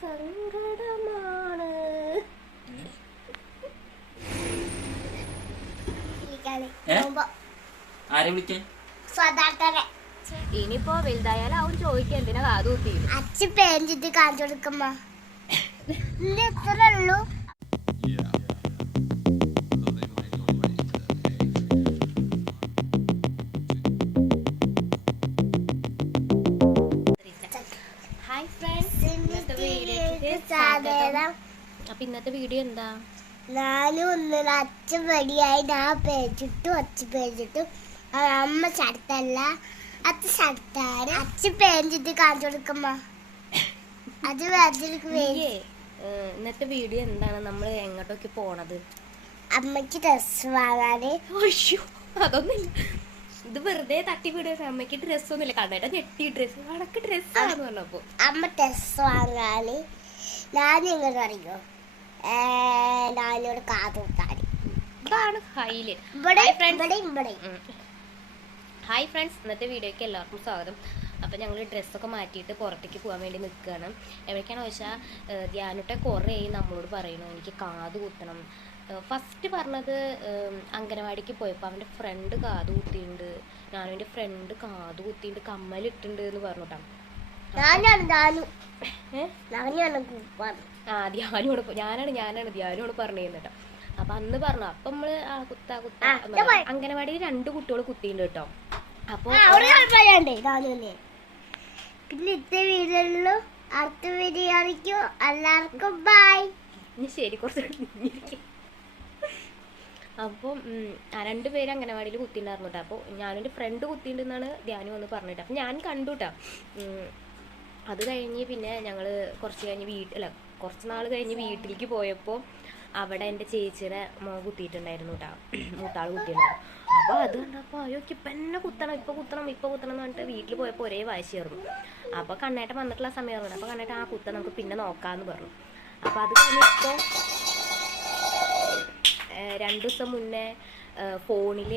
സങ്കടമാണ്? നോമ്പ് ആരെ വിളിക്കാൻ സ്വതാട്ടനെ ഇനിയിപ്പോ വലുതായാലും അവൻ ചോദിക്കാൻ എന്തിനാ കാതുകുത്തി അച്ഛൻ പേഞ്ചിട്ട് കാണിച്ചു കൊടുക്കുമ്പോ. എത്ര ഉള്ളൂ. അപ്പൊ ഇന്നത്തെ വീഡിയോ എന്താ? നാലും ഒന്നിന് അച്ഛൻ വെടിയായി ഞാൻ പേച്ചിട്ടു അച്ഛൻ പേച്ചിട്ടു അമ്മ ചടത്തല്ല. അത് ചടുത്താണ് അച്ഛൻ പേഞ്ചിട്ട് കാണിച്ചു കൊടുക്കുമ്പോ. അത് നീയേ, ഇന്നത്തെ വീഡിയോ എന്താണ്? നമ്മൾ എങ്ങോട്ടൊക്കെ പോണത്? അമ്മയ്ക്ക് ഡ്രസ് വാങ്ങാന്. അയ്യോ അതൊന്നുമില്ല. ഇത് വെറുതെ തട്ടി വിടുക. അമ്മയ്ക്ക് ഡ്രസ് ഒന്നുമില്ല. കണ്ണേട്ട ഞെട്ടി ഡ്രസ് കണക്ക് ഡ്രസ് ആണെന്ന് പറഞ്ഞപ്പോ. അമ്മ ഡ്രസ് വാങ്ങാന്. ഞാൻ ഇങ്ങനെ പറയോ ഞാനിവിടെ കാതൂത്താടി ഇതാണ് ഹൈൽ. ഇവിടെ ഇവിടെ ഇവിടെ. ഹായ് ഫ്രണ്ട്സ് ഇന്നത്തെ വീഡിയോയ്ക്ക് എല്ലാവർക്കും സ്വാഗതം. അപ്പോൾ ഞങ്ങൾ ഡ്രസ്സൊക്കെ മാറ്റിയിട്ട് പുറത്തേക്ക് പോകാൻ വേണ്ടി നിൽക്കുകയാണ്. എവിടേക്കാണെന്ന് വെച്ചാൽ ധ്യാനുട്ടെ കുറേ നമ്മളോട് പറയുന്നു എനിക്ക് കാത് കുത്തണം. ഫസ്റ്റ് പറഞ്ഞത് അങ്കനവാടിക്ക് അംഗനവാടിക്ക് പോയപ്പോൾ അവന്റെ ഫ്രണ്ട് കാത് കുത്തിയിട്ടുണ്ട്. ഞാനും എന്റെ ഫ്രണ്ട് കാത് കുത്തിയിട്ടുണ്ട് കമ്മലിട്ടുണ്ട് എന്ന് പറഞ്ഞു ഞാനാണ് ആ ധ്യാനോട് ഞാനാണ് ഞാനാണ് ധ്യാനോട് പറഞ്ഞു കേട്ടോ. അപ്പൊ അന്ന് പറഞ്ഞു അപ്പൊ നമ്മൾ ആ കുത്ത കുത്ത പറഞ്ഞു. അംഗനവാടിയിൽ രണ്ട് കുട്ടികൾ കുത്തിയിട്ടുണ്ട് കേട്ടോ. അപ്പൊ പിന്നെ ഇത്തെ വീഡിയോയിലും അടുത്ത വീഡിയോ എല്ലാവർക്കും ബൈ ഇനി ശരി കുറച്ച്. അപ്പം ആ ആ രണ്ടുപേര് അംഗനവാടിയിൽ കുത്തിണ്ടായിരുന്നു കേട്ടോ. അപ്പോൾ ഞാനൊരു ഫ്രണ്ട് കുത്തിയിട്ടുണ്ടെന്നാണ് ധ്യാനം വന്ന് പറഞ്ഞിട്ട് അപ്പം ഞാൻ കണ്ടു കേട്ടോ. അത് കഴിഞ്ഞ് പിന്നെ ഞങ്ങൾ കുറച്ച് കഴിഞ്ഞ് വീട്ടിൽ അല്ല കുറച്ച് നാൾ കഴിഞ്ഞ് വീട്ടിലേക്ക് പോയപ്പോൾ അവിടെ എന്റെ ചേച്ചിയുടെ മോൻ കുത്തിയിട്ടുണ്ടായിരുന്നു കേട്ടോ മൂത്താൾ കുത്തിയിട്ടുണ്ടായിരുന്നു. അപ്പോൾ അത് കണ്ടപ്പോൾ അയ്യോ ഇപ്പം എന്നെ കുത്തണം ഇപ്പം കുത്തണം ഇപ്പം കുത്തണം എന്ന് പറഞ്ഞിട്ട് വീട്ടിൽ പോയപ്പോൾ ഒരേ വാശിയായിരുന്നു. അപ്പോൾ കണ്ണേട്ടൻ വന്നിട്ടുള്ള സമയമായിരുന്നു. അപ്പോൾ കണ്ണേട്ടൻ ആ കുത്തം നമുക്ക് പിന്നെ നോക്കാമെന്ന് പറഞ്ഞു. അപ്പോൾ അത് കഴിഞ്ഞിപ്പോൾ രണ്ട് ദിവസം മുന്നേ ഫോണിൽ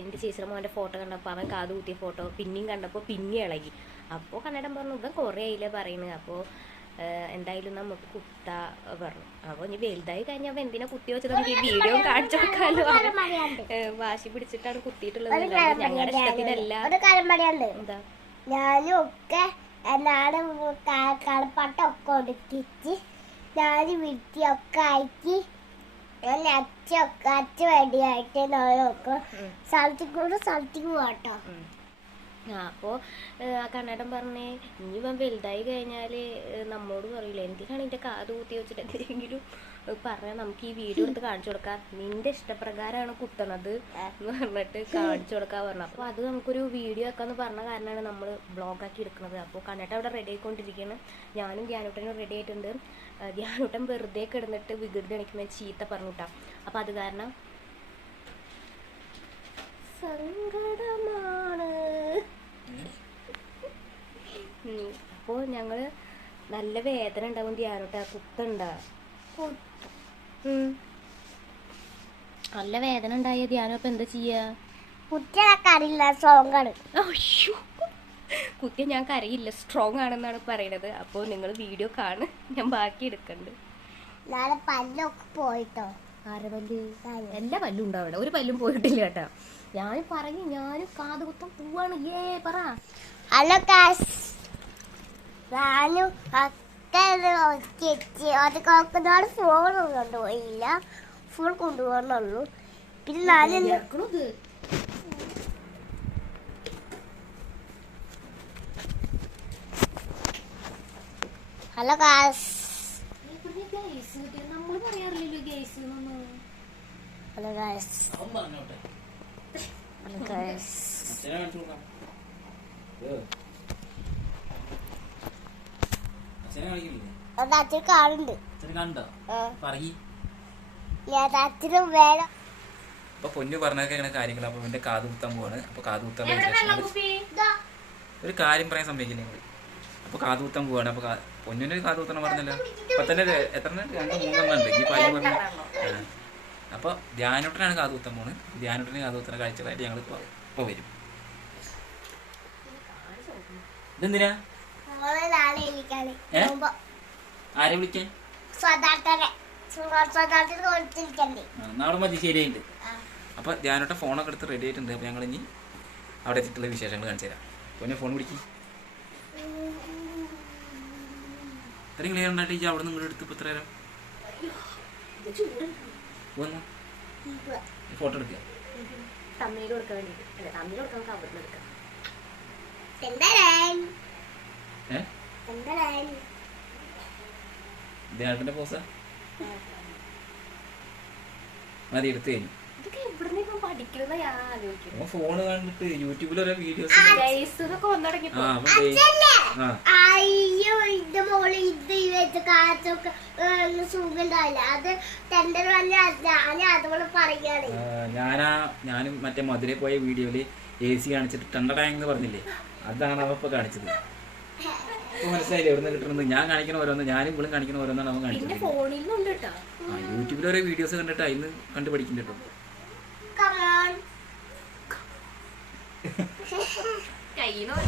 എന്റെ ചേച്ചിയുടെ മോന്റെ ഫോട്ടോ കണ്ടപ്പോൾ അവൻ കാത് കുത്തിയ ഫോട്ടോ പിന്നെയും കണ്ടപ്പോൾ പിന്നെ ഇളകി. അപ്പോൾ കന്നഡം പറഞ്ഞു ഇവൻ കുറേ ആയില്ലേ പറയുന്നത് അപ്പോൾ എന്തായാലും നമുക്ക് കുത്ത പറഞ്ഞു. അപ്പോൾ ഇനി വലുതായി കഴിഞ്ഞാൽ അവൻ എന്തിനാ കുത്തി വെച്ചത്? നമുക്ക് ഈ വീഡിയോ കാണിച്ചു കൊടുക്കാമല്ലോ വാശി പിടിച്ചിട്ടാണ് കുത്തിയിട്ടുള്ളത് ഞങ്ങളുടെ ഇഷ്ടത്തിനല്ല. എന്താ? ഞാനും ഒക്കെ എന്നാട് കളപ്പാട്ടൊക്കെ ഒടുക്കിച്ച് ഞാൻ വീട്ടിയൊക്കെ ആക്കി ഞാൻ അച്ഛയൊക്കെ അച്ഛ വേണ്ടിയായിട്ട് ഞാനൊക്കെ സ്ഥലത്തിൽ കൂടെ സ്ഥലത്തേക്ക് പോട്ടോ ഉം. ആ അപ്പോൾ ആ കണ്ണേട്ടൻ പറഞ്ഞേ ഇനി ഇവൻ വലുതായി കഴിഞ്ഞാൽ നമ്മോട് പറയില്ല എന്തിനാണ് എന്റെ കാത് കുത്തി വെച്ചിട്ട് എന്തെങ്കിലും പറഞ്ഞാൽ നമുക്ക് ഈ വീഡിയോ എടുത്ത് കാണിച്ചു കൊടുക്കാം? നിന്റെ ഇഷ്ടപ്രകാരമാണ് കുത്തണത് എന്ന് പറഞ്ഞിട്ട് കാണിച്ചു കൊടുക്കാൻ പറഞ്ഞു. അപ്പോൾ അത് നമുക്കൊരു വീഡിയോ ആക്കാന്ന് പറഞ്ഞ കാരണമാണ് നമ്മൾ ബ്ലോഗാക്കി എടുക്കുന്നത്. അപ്പോൾ കണ്ടിട്ട് അവിടെ റെഡി ആയിക്കൊണ്ടിരിക്കുകയാണ് ഞാനും ധ്യാനൂട്ടനും റെഡി ആയിട്ടുണ്ട്. ധ്യാനൂട്ടൻ വെറുതെ കിടന്നിട്ട് വികൃതി അണിക്കുമ്പോൾ ചീത്ത പറഞ്ഞുട്ടാ. അപ്പോൾ അത് കാരണം സങ്കടമാണ്. അപ്പോൾ ഞങ്ങൾ നല്ല വേദന ഉണ്ടാവും ധ്യാനോട്ടാ കുത്തുണ്ടാ. നല്ല വേദന ഉണ്ടായ ധ്യാനം അപ്പം എന്താ ചെയ്യാ? കുട്ടികളൊക്കെ അറിയില്ല ആണ് കുത്തി ഞാൻ കരയില്ല സ്ട്രോങ് ആണെന്നാണ് പറയണത്. അപ്പോൾ നിങ്ങൾ വീഡിയോ കാണ് ഞാൻ ബാക്കി എടുക്കണ്ട്. നാളെ പല്ലൊക്കെ പോയിട്ടോ? ആരെ പല്ല്? എല്ലാ പല്ലും ഉണ്ടാവും ഒരു പല്ലും പോയിട്ടില്ല കേട്ടോ. ഞാൻ പറഞ്ഞു ഞാനും കാതുകുത്തം പോവാണ്. ഏ പറ. ഹലോ കാസ് ഞാനും ചേച്ചി അത് കാക്കുന്നതാണ് ഫോൺ കൊണ്ടുപോയില്ല ഫോൺ കൊണ്ടുപോകണുള്ളൂ പിന്നെ ഇറക്കണത് ഹലോ കാസ് ഹലോ കാസ് കാണുന്നുണ്ട് കണ്ടോ പറയി. വേണം. അപ്പൊ പൊന്നു പറഞ്ഞൊക്കെ ഇങ്ങനെ കാര്യങ്ങൾ അപ്പൊ എന്റെ കാത് കുത്താൻ പോവാണ്. അപ്പൊ കാത് കുത്താൻ ഒരു കാര്യം പറയാൻ സമ്മതിക്കില്ല നിങ്ങൾ അപ്പൊ കാത് കുത്താൻ പോവാണ്. അപ്പൊ പൊന്നുനൊരു പൊന്നിന് കാത് കുത്തണം പറഞ്ഞല്ലോ. അപ്പൊ തന്നെ എത്ര? രണ്ട് മൂന്നെണ്ണം ഉണ്ട്. ഈ പയ്യ പറഞ്ഞു ആ. അപ്പൊ ധ്യാനോട്ടനാണ് കാത് കുത്താൻ പോണ്. ധ്യാനോട്ടന് കാത് കുത്തുന്ന കാഴ്ചകളായിട്ട് ഞങ്ങൾ ഇപ്പൊ ഇപ്പൊ വരും. ഇതെന്തിനാ? ആരെ വിളിക്കാൻ നാളെ മതി ശരിയുണ്ട്. അപ്പൊ ധ്യാനോട്ടെ ഫോണൊക്കെ എടുത്ത് റെഡി ആയിട്ടുണ്ട്. അപ്പൊ ഞങ്ങൾ ഇനി അവിടെ എത്തിയിട്ടുള്ള വിശേഷങ്ങൾ കാണിച്ചു തരാം. പിന്നെ ഫോൺ വിളിക്കും ഇത്രയും ക്ലിയർ ഉണ്ടായിട്ട് അവിടെ നിന്ന് ഇങ്ങോട്ട് എടുത്ത് ഇപ്പൊ ഇത്ര നേരം? ഫോട്ടോ എടുക്കുക തമ്മിൽ കൊടുക്കാൻ അല്ല തമ്മിൽ കൊടുക്കാൻ നമുക്ക് അവിടെ നിന്ന് എടുക്കാം. തെണ്ടരൻ ഏ? ധ്യാനത്തിന്റെ പോസ മതി എടുത്തു കഴിഞ്ഞു. ഫോണ് കണ്ടിട്ട് യൂട്യൂബിൽ ഓരോ വീഡിയോസ് അയ്യോ ഇത് മോൾ ഇത് വെച്ച് കാറ്റൊക്കെ അത് അതുപോലെ പറയാണ് ഞാനാ ഞാനും മറ്റേ മധുരയിൽ പോയ വീഡിയോയിൽ എ സി കാണിച്ചിട്ട് എന്ന് പറഞ്ഞില്ലേ? അതാണ് അവ ഇപ്പൊ കാണിച്ചത്. മനസ്സിലായില്ലേ? എവിടെ നിന്ന് കിട്ടുന്നത് ഞാൻ കാണിക്കണ ഓരോന്ന് ഞാനും ഇവിടെ കാണിക്കണ ഓരോന്നാണ് അവൻ കാണിക്കുന്നത് യൂട്യൂബിൽ ഓരോ വീഡിയോസ് കണ്ടിട്ട് അതിന് കണ്ടു കയ്യിൽ ഒരു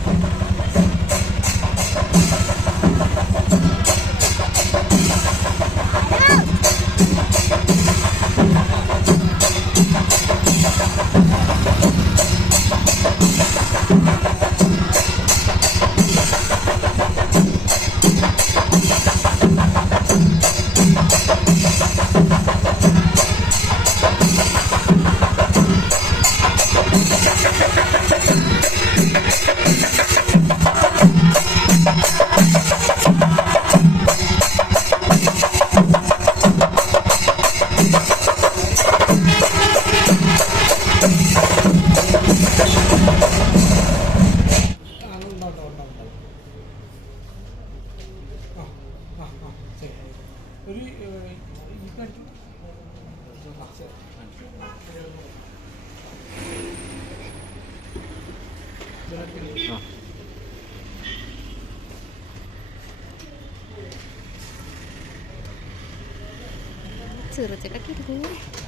ചെറുച്ചിട്ടൊക്കെ ഇരുന്ന്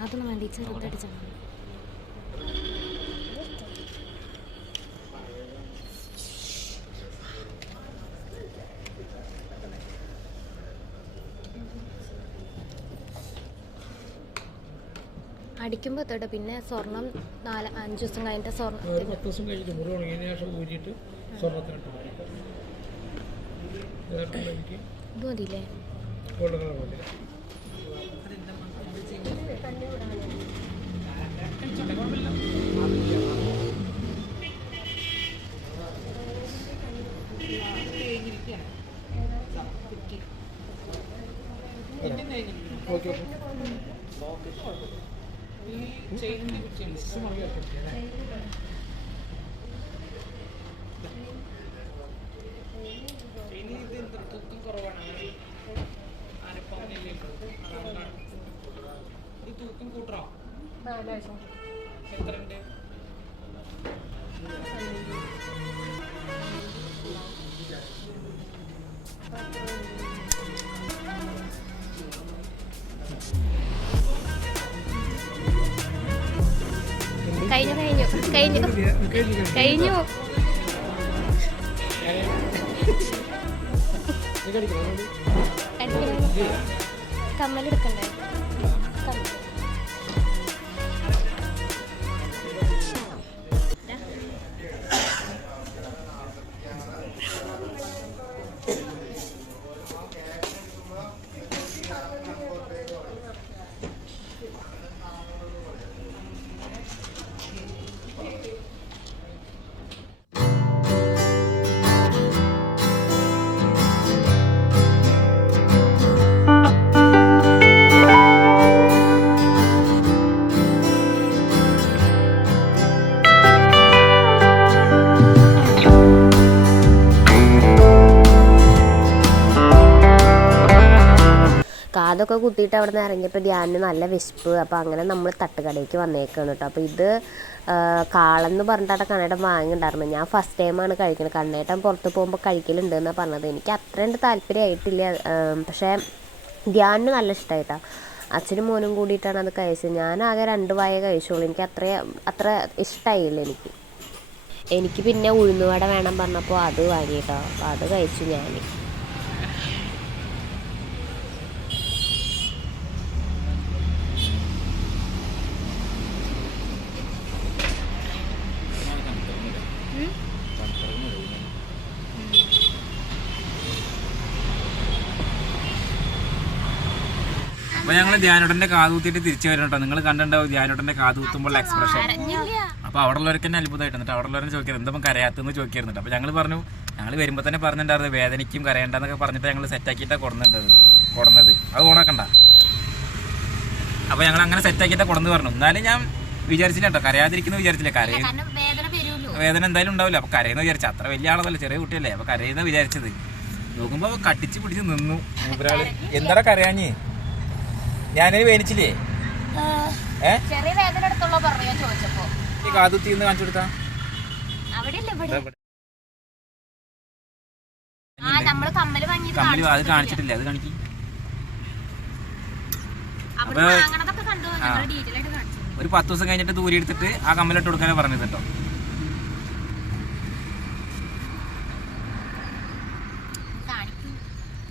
അതൊന്നും ചെറുതടിച്ചാൽ മതി. അടിക്കുമ്പോൾ തൊട്ട് പിന്നെ സ്വർണം നാല് അഞ്ച് ദിവസം കഴിഞ്ഞിട്ട് സ്വർണം സ്വർണം പത്ത് ദിവസം കഴിഞ്ഞിട്ട് മുറി ശേഷം ഊരിയിട്ട് സ്വർണത്തിനിട്ട് ഇതായിട്ടുണ്ട് എനിക്ക് ഇത് മതിയില്ലേ ഗോൾഡൻ കളർ മതി. ഓക്കെ തൂക്കം കൂട്ടറോ? എത്രണ്ട് കഴിഞ്ഞു കഴിഞ്ഞു. കഴിഞ്ഞു. കഴിഞ്ഞു. കമ്മലെടുക്കണ്ടേ കമ്മൽ. കുത്തിയിട്ട് അവിടെ നിന്ന് ഇറങ്ങിയപ്പോൾ ധ്യാനിന് നല്ല വിശപ്പ്. അപ്പോൾ അങ്ങനെ നമ്മൾ തട്ടുകടയ്ക്ക് വന്നേക്കാണ് കേട്ടോ അപ്പോൾ ഇത് കാളെന്ന് പറഞ്ഞിട്ടാണ് കണ്ണേട്ടൻ വാങ്ങിയിട്ടുണ്ടായിരുന്നു. ഞാൻ ഫസ്റ്റ് ടൈമാണ് കഴിക്കുന്നത് കണ്ണേട്ടൻ പുറത്ത് പോകുമ്പോൾ കഴിക്കലുണ്ട് എന്നാണ് പറഞ്ഞത്. എനിക്ക് അത്രയും താല്പര്യമായിട്ടില്ല. പക്ഷേ ധ്യാനിന് നല്ല ഇഷ്ടമായിട്ടാണ് അച്ഛനും മോനും കൂടിയിട്ടാണ് അത് കഴിച്ചത്. ഞാൻ ആകെ രണ്ട് വായ കഴിച്ചോളൂ എനിക്ക് അത്ര അത്ര ഇഷ്ടമായില്ല എനിക്ക്. എനിക്ക് പിന്നെ ഉഴുന്നുവട വേണം പറഞ്ഞപ്പോൾ അത് വാങ്ങിയിട്ടോ അപ്പോൾ അത് കഴിച്ചു ഞാൻ അപ്പൊ ഞങ്ങൾ ധ്യാനോട്ടന്റെ കാതൂത്തിട്ട് തിരിച്ചു വരണം കേട്ടോ. നിങ്ങൾ കണ്ടിട്ടുണ്ടാവും ധ്യാനോട്ടന്റെ കാതൂത്തുമ്പോൾ എക്സ്പ്രഷൻ അപ്പൊ അവിടെ ഉള്ളവർക്ക് തന്നെ അത്ഭുതമായിട്ട് എന്നിട്ട് അവിടെ ഉള്ളവരെ ചോദിക്കുന്നത് എന്താ കരയാത്തെന്ന് ചോദിക്കരുന്നുണ്ട് അപ്പൊ ഞങ്ങൾ പറഞ്ഞു ഞങ്ങൾ വരുമ്പോൾ തന്നെ പറഞ്ഞിട്ടുണ്ടായിരുന്നു വേദനയ്ക്കും കരയണ്ടെന്നൊക്കെ പറഞ്ഞിട്ട് ഞങ്ങൾ സെറ്റാക്കിയിട്ടാണ് കൊടുന്നത് കൊടുന്നത് അത് ഓണാക്കണ്ട. അപ്പൊ ഞങ്ങൾ അങ്ങനെ സെറ്റാക്കിയിട്ടാ കൊടുന്ന് പറഞ്ഞു. എന്നാലും ഞാൻ വിചാരിച്ചില്ല കേട്ടോ കരയാതിരിക്കുന്നു വിചാരിച്ചില്ല. കരയും. വേദന എന്തായാലും ഉണ്ടാവില്ല. അപ്പൊ കരയെന്ന് വിചാരിച്ച അത്ര വലിയ ആളതല്ല ചെറിയ കുട്ടിയല്ലേ. അപ്പൊ കരയെന്ന് വിചാരിച്ചത്. നോക്കുമ്പോ കട്ടിച്ച് പിടിച്ച് നിന്നു മൂപ്പരാൾ. എന്താടാ കരയാഞ്ഞ്? ഞാനൊരു വേനിച്ചില്ലേ ചെറിയ വേദന എടുത്തുള്ളൂ പറഞ്ഞു ഞാൻ ചോദിച്ചപ്പോ. ഈ കാതുത്തി എന്ന് കാണിച്ചു കൊടുത്താ? അത് കാണിച്ചിട്ടില്ല? അത് കാണിക്ക്. ഒരു പത്ത് ദിവസം കഴിഞ്ഞിട്ട് ദൂരെ എടുത്തിട്ട് ആ കമ്മലിട്ട് കൊടുക്കാനാ പറഞ്ഞത് കേട്ടോ. കാണിക്കും.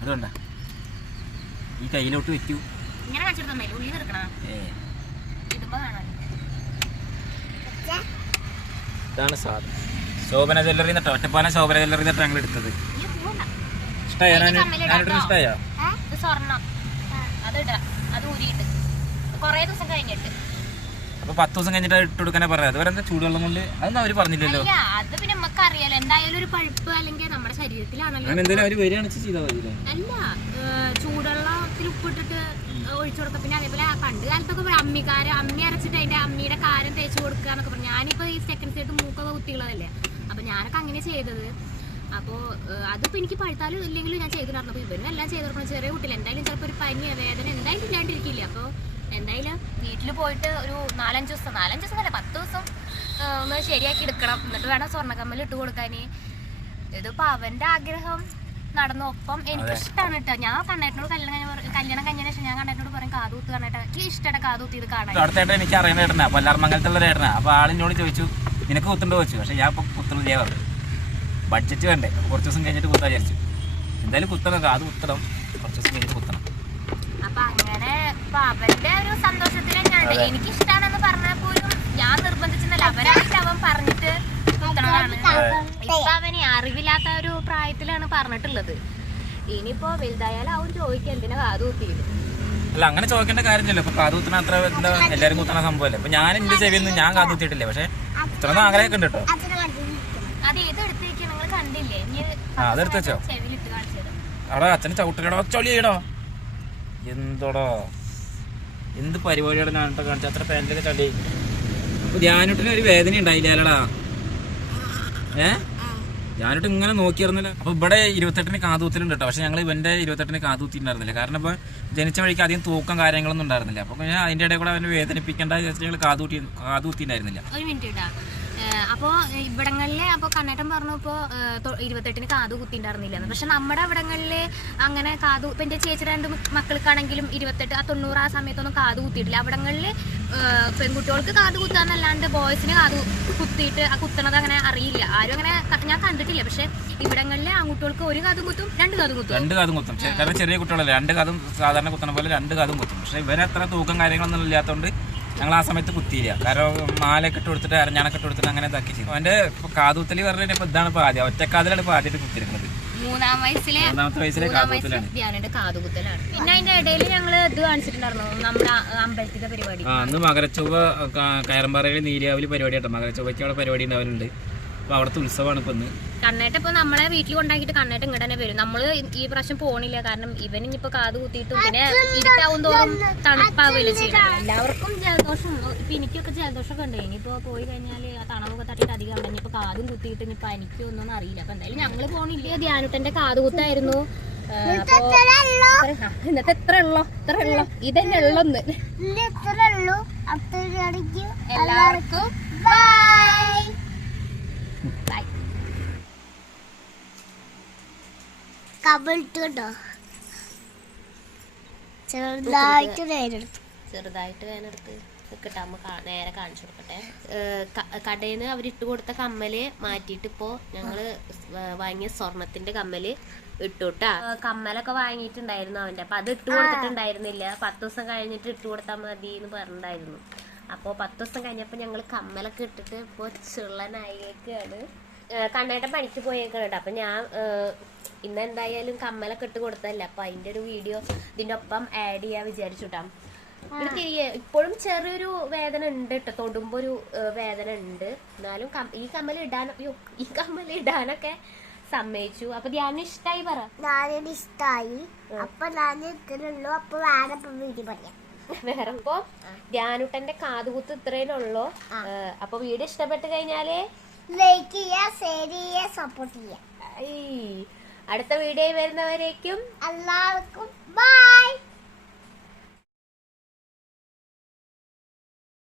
അതുകൊണ്ടാ ഈ കയ്യിലോട്ട് വെക്കൂ. ഇങ്ങനെ കാണിച്ചിട്ട് തന്നേ ഉള്ളി ഇടുമ്പോ കാണാൻ ഇതാണ് സാധനം. ശോഭന ജ്വല്ലറി എന്നിട്ടോ ഒറ്റപ്പാലം ശോഭന ജ്വല്ലറി എന്നിട്ട് ഞങ്ങൾ എടുത്തത്. ഇഷ്ടമായോ ഞാനിട്ട് ഇഷ്ടമായോ ഇത് സ്വർണം. അത് ഇടാം. അത് ഊരിയിട്ട്. കൊറേ ദിവസം കഴിഞ്ഞിട്ട്. അപ്പൊ പത്ത് ദിവസം കഴിഞ്ഞിട്ട് ഇട്ട് കൊടുക്കാനാ പറയാം. അതുവരെ എന്താ ചൂടുവെള്ളം കൊണ്ട്? അതൊന്നും അവർ പറഞ്ഞില്ലല്ലോ. അല്ല അത് പിന്നെ നമുക്ക് അറിയാലോ എന്തായാലും ഒരു പഴുപ്പ് അല്ലെങ്കിൽ നമ്മുടെ ശരീരത്തിലാണല്ലോ എന്തെങ്കിലും അവർ വരികയാണ് ചെയ്താൽ മതിയില്ലേ? അല്ല ഉപ്പിട്ടിട്ട് ഒഴിച്ചു കൊടുക്കുക പിന്നെ അതേപോലെ പണ്ട് കാലത്തൊക്കെ അമ്മിക്കാര് അമ്മി അരച്ചിട്ട് അതിന്റെ അമ്മിയുടെ കാരം തേച്ച് കൊടുക്കുക എന്നൊക്കെ പറഞ്ഞു. ഞാനിപ്പോ ഈ സെക്കൻഡ് സൈഡ് മൂക്കൊക്കെ കുത്തിയുള്ളതല്ലേ? അപ്പൊ ഞാനൊക്കെ അങ്ങനെ ചെയ്തത്. അപ്പോൾ അതിപ്പോൾ അതിപ്പോ എനിക്ക് പഴുത്താലും ഇല്ലെങ്കിലും ഞാൻ ചെയ്തിട്ടുണ്ടായിരുന്നു ഇവരും എല്ലാം ചെയ്ത് കൊടുക്കണം. ചെറിയ കുട്ടിയിൽ എന്തായാലും ചിലപ്പോൾ ഒരു പനിയോ വേദന എന്തായാലും ഇല്ലാണ്ടിരിക്കില്ല? അപ്പോൾ എന്തായാലും വീട്ടിൽ പോയിട്ട് ഒരു നാലഞ്ച് ദിവസം നാലഞ്ച് ദിവസം അല്ല പത്ത് ദിവസം ഒന്ന് ശരിയാക്കി എടുക്കണം. എന്നിട്ട് വേണം സ്വർണക്കമ്മൽ ഇട്ട് കൊടുക്കാൻ ഇതിപ്പോ അവന്റെ ആഗ്രഹം നടന്നു ഒപ്പം എനിക്ക് ഇഷ്ടമാണ് കേട്ടോ ഞാൻ കണ്ണേട്ടനോട് കല്യാണം കല്യാണം ഞാൻ പറയും കാതൂത്ത് എനിക്ക് കാതൂത്ത് ഇത് കാണാൻ. എനിക്ക് അറിയുന്ന ഏട്ടനാ പല്ലാർമംഗലത്തുള്ള ഏട്ടനാ. അപ്പൊ ആളിനോട് ചോദിച്ചു നിനക്ക് കുത്തുണ്ടോ? ചോദിച്ചു. പക്ഷെ ഞാൻ ഇപ്പൊ കുത്തുന്നില്ല പറഞ്ഞു. ബഡ്ജറ്റ് വേണ്ടേ? കുറച്ച് ദിവസം കഴിഞ്ഞിട്ട് കുത്താൻ വിചാരിച്ചു. എന്തായാലും കുത്തണം കാത് കുത്തണം. കുറച്ച് ദിവസം കഴിഞ്ഞിട്ട് കുത്തണം. അപ്പൊ അങ്ങനെ ഇപ്പൊ അവന്റെ ഒരു എനിക്ക് ഇഷ്ടമാണെന്ന് പറഞ്ഞാൽ പോലും ഞാൻ നിർബന്ധിച്ചെന്നല്ല. അവൻ പറഞ്ഞിട്ട് കുത്തണതാണ്. ഇപ്പൊ അവന് അറിവില്ലാത്ത ഒരു പ്രായത്തിലാണ് പറഞ്ഞിട്ടുള്ളത്. ഇനിയിപ്പോ വലുതായാലും അവൻ ചോദിക്കും എന്തിനാ കാത് കുത്തിയത്? അല്ല അങ്ങനെ ചോദിക്കേണ്ട കാര്യമില്ലല്ലോ. ഇപ്പൊ കാത് കുത്തണ അത്ര എന്താ എല്ലാരും കുത്തണ സംഭവമല്ലേ? അപ്പൊ ഞാൻ എന്റെ ചെവിയിൽ നിന്ന് ഞാൻ കാത് കുത്തിയിട്ടില്ല? പക്ഷെ ഇത്രയൊന്നും ആഗ്രഹമൊക്കെ ഉണ്ട് കേട്ടോ. അതെടുത്ത് വെച്ചോ. കാണിച്ചത് അവിടെ അച്ഛന് ചവിട്ടിലടോ ചൊളിയിടോ എന്തോടോ? എന്ത് പരിപാടിയാണ് ഞാൻ കാണിച്ച? അത്ര പാന്റിലൊക്കെ ചളി അപ്പൊ ധ്യാനട്ടിന് ഒരു വേദന ഉണ്ടായില്ലടാ ഏ? ഞാനിട്ട് ഇങ്ങനെ നോക്കിയിരുന്നില്ല. അപ്പൊ ഇവിടെ ഇരുപത്തെട്ടിന് കാതൂത്തിലുണ്ട് കേട്ടോ പക്ഷെ ഞങ്ങൾ ഇവന്റെ ഇരുപത്തെട്ടിന് കാതൂത്തിട്ടുണ്ടായിരുന്നില്ല കാരണം ഇപ്പൊ ജനിച്ച വഴിക്ക് അധികം തൂക്കം കാര്യങ്ങളൊന്നും ഉണ്ടായിരുന്നില്ല. അപ്പൊ ഞാൻ അതിന്റെ ഇടയിൽ കൂടെ അവനെ വേദനിപ്പിക്കേണ്ട വിചാരിച്ചിട്ട് കാതൂത്തി കാതൂത്തിണ്ടായിരുന്നില്ല. ഒരു മിനിറ്റ് അപ്പോൾ ഇവിടങ്ങളിലെ അപ്പോൾ കണ്ണേട്ടൻ പറഞ്ഞു ഇപ്പോൾ ഇരുപത്തെട്ടിന് കാത് കുത്തിണ്ടായിരുന്നില്ല പക്ഷെ നമ്മുടെ അവിടങ്ങളിൽ അങ്ങനെ കാത് ഇപ്പം എന്റെ ചേച്ചി രണ്ട് മക്ക- മക്കൾക്കാണെങ്കിലും ഇരുപത്തെട്ട് ആ തൊണ്ണൂറ് ആ സമയത്തൊന്നും കാത് കുത്തിയിട്ടില്ല. അവിടങ്ങളിൽ പെൺകുട്ടികൾക്ക് കാത് കുത്താന്നല്ലാണ്ട് ബോയ്സിന് കാത് കുത്തിയിട്ട് ആ കുത്തണത് അങ്ങനെ അറിയില്ല. ആരും അങ്ങനെ ഞാൻ കണ്ടിട്ടില്ല. പക്ഷെ ഇവിടങ്ങളിലെ ആൺകുട്ടികൾക്ക് ഒരു കാതും കുത്തും രണ്ട് കാതും കുത്തും. രണ്ട് കാതും കുത്തും. കാരണം ചെറിയ കുട്ടികളല്ലേ. രണ്ട് കാതും സാധാരണ കുത്തണ പോലെ രണ്ട് കാതും കുത്തും. പക്ഷെ ഇവരത്ര തൂക്കം കാര്യങ്ങളൊന്നും ഇല്ലാത്തതുകൊണ്ട് ഞങ്ങൾ ആ സമയത്ത് കുത്തിയില്ല. കാരണം മാലയൊക്കെ ഇട്ട് കൊടുത്തിട്ട് അരഞ്ഞാണൊക്കെ ഇട്ട് കൊടുത്തിട്ട് അങ്ങനെ ഇതാക്കി ചെയ്തു. അവന്റെ കാതുത്തലി പറഞ്ഞു ഇപ്പൊ ഇതാണ് ഇപ്പോൾ ആദ്യം. ഒറ്റക്കാതിലാണ് ഇപ്പോൾ ആദ്യമായിട്ട് കുത്തിയിരിക്കുന്നത്. മൂന്നാം വയസ്സിലെ മൂന്നാമത്തെ വയസ്സിലെ കാതൂത്തലാണ് ധ്യാനന്റെ കാതുകുത്തലാണ്. പിന്നെ അതിന്റെ ഇടയിൽ ഞങ്ങൾ ഇത് കാണിച്ചിട്ടുണ്ടായിരുന്നു നമ്മുടെ അമ്പലത്തിന്റെ പരിപാടി. ആ അന്ന് മകരച്ചൊവ്വ കയറമ്പാറയിലെ നീരാവിലെ പരിപാടി കേട്ടോ മകരച്ചൊവ്വയ്ക്ക് അവിടെ പരിപാടി ഉണ്ടാവലുണ്ട്. അപ്പൊ അവിടുത്തെ ഉത്സവമാണ് ഇപ്പൊ ഇന്ന്. കണ്ണേട്ട ഇപ്പൊ നമ്മളെ വീട്ടിൽ കൊണ്ടാക്കിട്ട് കണ്ണേട്ട ഇങ്ങോട്ട് തന്നെ വരും. നമ്മൾ ഈ പ്രാവശ്യം പോണില്ല. കാരണം ഇവൻ ഇനിയിപ്പോ കാത് കുത്തിയിട്ടും പിന്നെ ഇരുട്ടാവും തോറും തണുപ്പാവില്ല ചെയ്യണം എല്ലാവർക്കും ജലദോഷം ഇപ്പൊ എനിക്കൊക്കെ ജലദോഷമൊക്കെ ഉണ്ട്. ഇനിയിപ്പോ പോയി കഴിഞ്ഞാൽ ആ തണവൊക്കെ തട്ടിട്ട് അധികം ഉണ്ട്? ഇനിയിപ്പോ കാതും കുത്തിയിട്ട് ഇനിയിപ്പോ എനിക്കൊന്നും അറിയില്ല. അപ്പൊ എന്തായാലും ഞങ്ങൾ പോണില്ല. ധ്യാനത്തിന്റെ കാത് കുത്തായിരുന്നു. ഇന്നത്തെ എത്ര ഉള്ളോ എത്ര ഉള്ളോ ഇത്ര ഉള്ളോ ഇതന്നെ ഉള്ളൊന്ന് എല്ലാവർക്കും ബൈ ബൈ കബിട്ടുണ്ടോ ചെറുതായിട്ട് നേരെടുത്തു ചെറുതായിട്ട് വേനെടുത്ത് നിൽക്കട്ടെ അമ്മ നേരെ കാണിച്ചു കൊടുക്കട്ടെ. കടയിൽ നിന്ന് അവരിട്ട് ഇട്ട് കൊടുത്ത കമ്മൽ മാറ്റിയിട്ട് ഇപ്പോ ഞങ്ങൾ വാങ്ങിയ സ്വർണത്തിന്റെ കമ്മൽ ഇട്ടുട്ടാ കമ്മലൊക്കെ വാങ്ങിയിട്ടുണ്ടായിരുന്നു അവന്റെ. അപ്പൊ അത് ഇട്ട് കൊടുത്തിട്ടുണ്ടായിരുന്നില്ല. പത്ത് ദിവസം കഴിഞ്ഞിട്ട് ഇട്ട് കൊടുത്താൽ മതി എന്ന് പറഞ്ഞിട്ടുണ്ടായിരുന്നു. അപ്പോൾ പത്ത് ദിവസം കഴിഞ്ഞപ്പോൾ ഞങ്ങൾ കമ്മലൊക്കെ ഇട്ടിട്ട് ഇപ്പോൾ ചുള്ളനായേക്കാണ്. കണ്ണേട്ടൻ പണിക്ക് പോയേക്കാണ് കേട്ടോ അപ്പൊ ഞാൻ ഇന്ന് എന്തായാലും കമ്മലൊക്കെ ഇട്ട് കൊടുത്തല്ലേ അപ്പൊ അതിന്റെ ഒരു വീഡിയോ ഇതിന്റെ ഒപ്പം ആഡ് ചെയ്യാൻ വിചാരിച്ചുട്ടാ. ഇപ്പോഴും ചെറിയൊരു വേദന ഉണ്ട് കേട്ടോ തൊടുമ്പോ ഒരു വേദന ഉണ്ട്. എന്നാലും ഈ കമ്മൽ ഇടാൻ ഈ കമ്മൽ ഇടാനൊക്കെ സമ്മതിച്ചു. അപ്പൊ ധ്യാനം ഇഷ്ടായി പറ. ഞാനൊരു ഇഷ്ടമായി അപ്പൊ ഞാൻ അപ്പൊ വേറെ ഇപ്പൊ വീട്ടിൽ പറയാം. വേറെ ഇപ്പൊ ധ്യാനുട്ടന്റെ കാതുകുത്ത് ഇത്രേനേ ഉള്ളൂ ഏഹ്, അപ്പൊ വീഡിയോ ഇഷ്ടപ്പെട്ട് കഴിഞ്ഞാൽ ലൈക്ക് ചെയ്യാ ഷെയർ ചെയ്യാ സപ്പോർട്ട് ചെയ്യുക ഐ, അടുത്ത വീഡിയോ വരുന്നവരേക്കും എല്ലാവർക്കും ബൈ